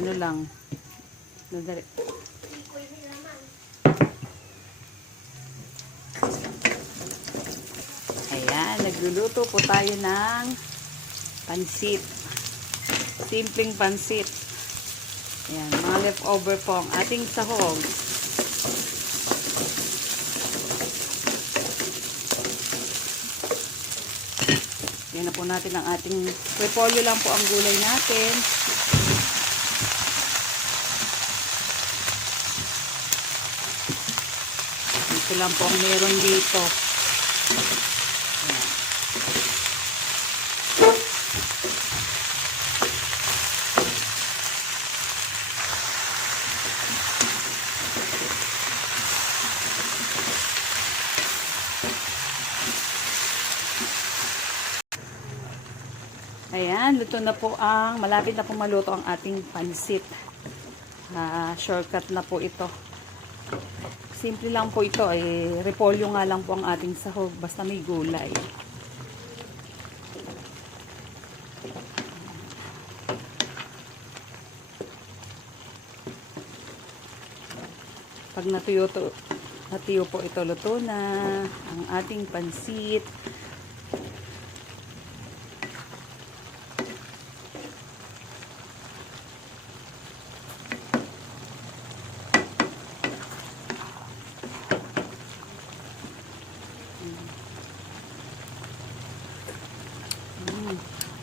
Ano lang. Nadali. Ayan, nagluluto po tayo ng pansit. Simpleng pansit. Ayan, mga leftover po ang ating sahog. Yan na po natin ang ating repolyo lang po ang gulay natin. Ito lang po ang meron dito. Ayan, luto na po malapit na po maluto ang ating pansit. Shortcut na po ito. Simple lang po ito, repolyo nga lang po ang ating sahog, basta may gulay. Pag natuyo po ito, luto na ang ating pansit.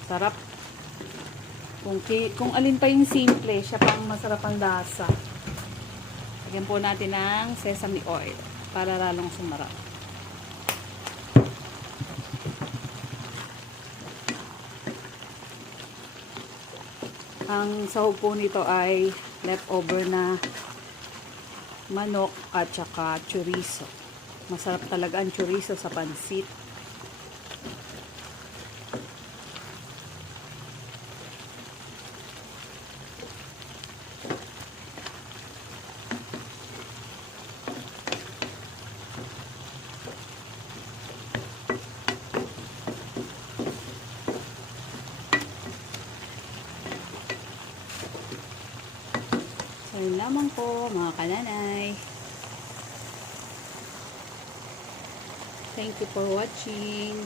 Sarap. Kung alin pa yung simple, siya pang masarap ang lasa. Lagyan po natin ng sesame oil para lalong sumarap. Ang sahog po nito ay leftover na manok at saka chorizo. Masarap talaga ang chorizo sa pansit. So, yun lamang po mga kananay. Thank you for watching.